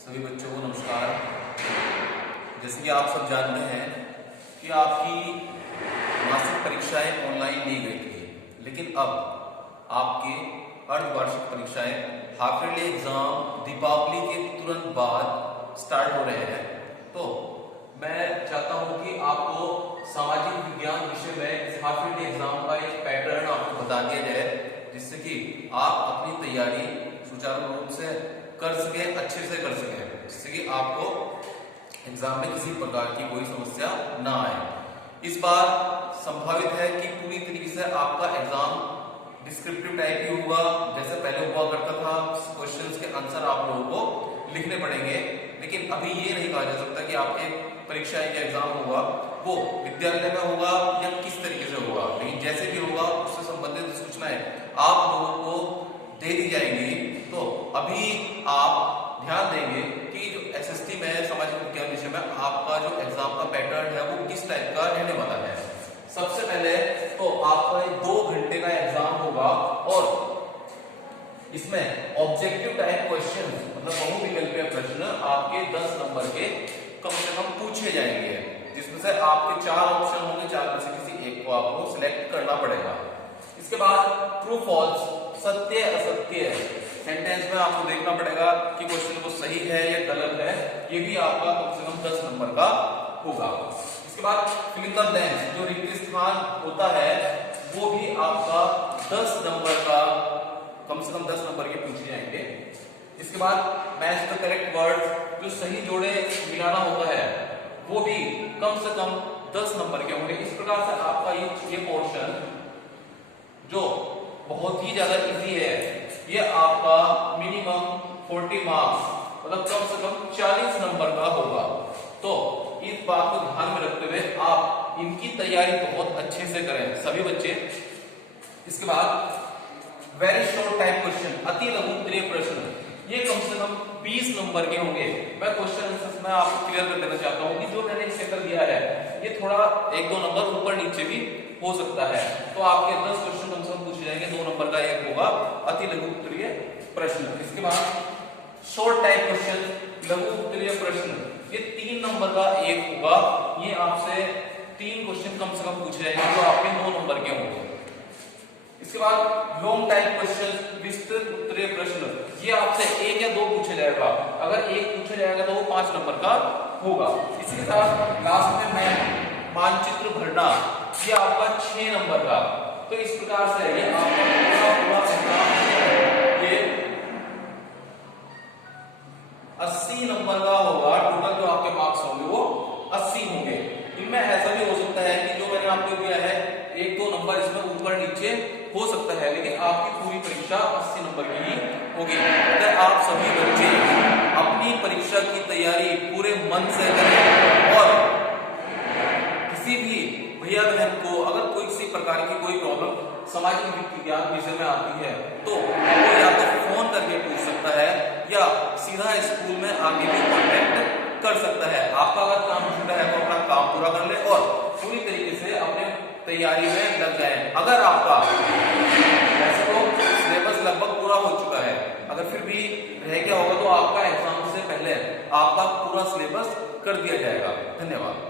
सभी बच्चों को नमस्कार। जैसे कि आप सब जानते हैं कि आपकी मासिक परीक्षाएं ऑनलाइन ली गई थी, लेकिन अब आपके अर्धवार्षिक परीक्षाएं हाफ ईयरली एग्जाम दीपावली के तुरंत बाद स्टार्ट हो रहे हैं। तो मैं चाहता हूं कि आपको सामाजिक विज्ञान विषय में इस हाफ ईयरली एग्जाम का एक पैटर्न आपको बता दिया जाए, जिससे कि आप अपनी तैयारी सुचारू रूप से कर सके, अच्छे से कर सके, जिससे कि आपको एग्जाम में किसी प्रकार की कोई समस्या ना आए। इस बार संभावित है कि पूरी तरीके से आपका एग्जाम डिस्क्रिप्टिव टाइप ही होगा, जैसे पहले हुआ करता था। क्वेश्चंस के आंसर आप लोगों को लिखने पड़ेंगे, लेकिन अभी ये नहीं कहा जा सकता कि आपके परीक्षा या एग्जाम होगा वो विद्यालय में होगा या किस तरीके से होगा। लेकिन जैसे भी होगा उससे संबंधित सूचनाएं आप लोगों को दे दी जाएंगी। तो अभी आप ध्यान देंगे कि जो एसएसटी में सामाजिक विज्ञान विषय में आपका जो एग्जाम का पैटर्न है वो किस टाइप का रहने वाला है। सबसे पहले तो आपका 2 घंटे का एग्जाम होगा और इसमें ऑब्जेक्टिव टाइप क्वेश्चन मतलब बहुविकल्पीय प्रश्न आपके 10 नंबर के कम से कम पूछे जाएंगे, जिसमें से आपके 4 ऑप्शन होंगे, 4 में से किसी एक को आपको सिलेक्ट करना पड़ेगा। इसके बाद ट्रू फॉल्स, सत्य असत्य सेंटेंस में आपको देखना पड़ेगा कि क्वेश्चन को सही है या गलत है। ये भी आपका कम से कम 10 नंबर का होगा। इसके बाद फिल इन द ब्लैंक्स, जो रिक्त स्थान होता है वो भी आपका 10 नंबर का कम से कम 10 नंबर के पूछे जाएंगे। इसके बाद मैच द करेक्ट वर्ड, जो सही जोड़े मिलाना होता है वो भी कम से कम 10 नंबर के होंगे। इस प्रकार से आपका ये पोर्शन जो बहुत ही ज्यादा इजी है, ये आपका मिनिमम 40 मार्क्स मतलब कम से कम 40 नंबर का होगा। तो इस बात को ध्यान में रखते हुए आप इनकी तैयारी बहुत अच्छे से करें सभी बच्चे। इसके बाद वेरी शॉर्ट टाइप क्वेश्चन, अति लघु उत्तरीय प्रश्न, ये कम से कम 20 नंबर के होंगे। मैं क्वेश्चन आंसर्स में आपको क्लियर कर देना चाहता हूं कि जो मैंने इसे कर दिया है ये थोड़ा 1-2 नंबर ऊपर नीचे भी हो सकता है। तो आपके 10 क्वेश्चन कम से कम पूछे जाएंगे, 2 नंबर का एक होगा अति लघु उत्तरीय प्रश्न। इसके बाद शॉर्ट टाइप क्वेश्चन, लघु उत्तरीय प्रश्न, ये 3 नंबर का एक होगा। ये आपसे 3 क्वेश्चन कम से कम पूछे जाएंगे जो आपके 2 नंबर के होंगे। इसके बाद लॉन्ग टाइप क्वेश्चन, विस्तृत उत्तरीय प्रश्न, ये आपसे 1 या 2 पूछे जाएगा। अगर 1 पूछा जाएगा तो वो 5 नंबर का होगा। इसी के साथ लास्ट में मानचित्र भरना, ये आपका 6 नंबर का। तो इस प्रकार से ये आपका पूरा एग्जाम ये 80 नंबर का होगा। टोटल जो आपके मार्क्स होंगे वो 80 होंगे। इनमें ऐसा भी हो सकता है कि जो मैंने आपको दिया है 1-2 नंबर इसमें ऊपर नीचे हो सकता है, लेकिन आपकी पूरी परीक्षा 80 नंबर की ही होगी। अगर आप सभी बच्चे अपनी परीक्षा की तैयारी पूरे मन से करें और किसी भी भैया बहन को अगर कोई किसी प्रकार की कोई प्रॉब्लम सामाजिक विज्ञान विषय में आती है तो वो या तो फोन करके पूछ सकता है या सीधा स्कूल में आके भी कांटेक्ट कर सकता है। आपका अगर काम छूटा है तो अपना काम पूरा कर ले और पूरी तरीके से अपने तैयारी में लग जाए। अगर आपका वैसे तो सिलेबस लगभग पूरा हो चुका है, अगर फिर भी रह गया होगा तो आपका एग्जाम से पहले आपका पूरा सिलेबस कर दिया जाएगा। धन्यवाद।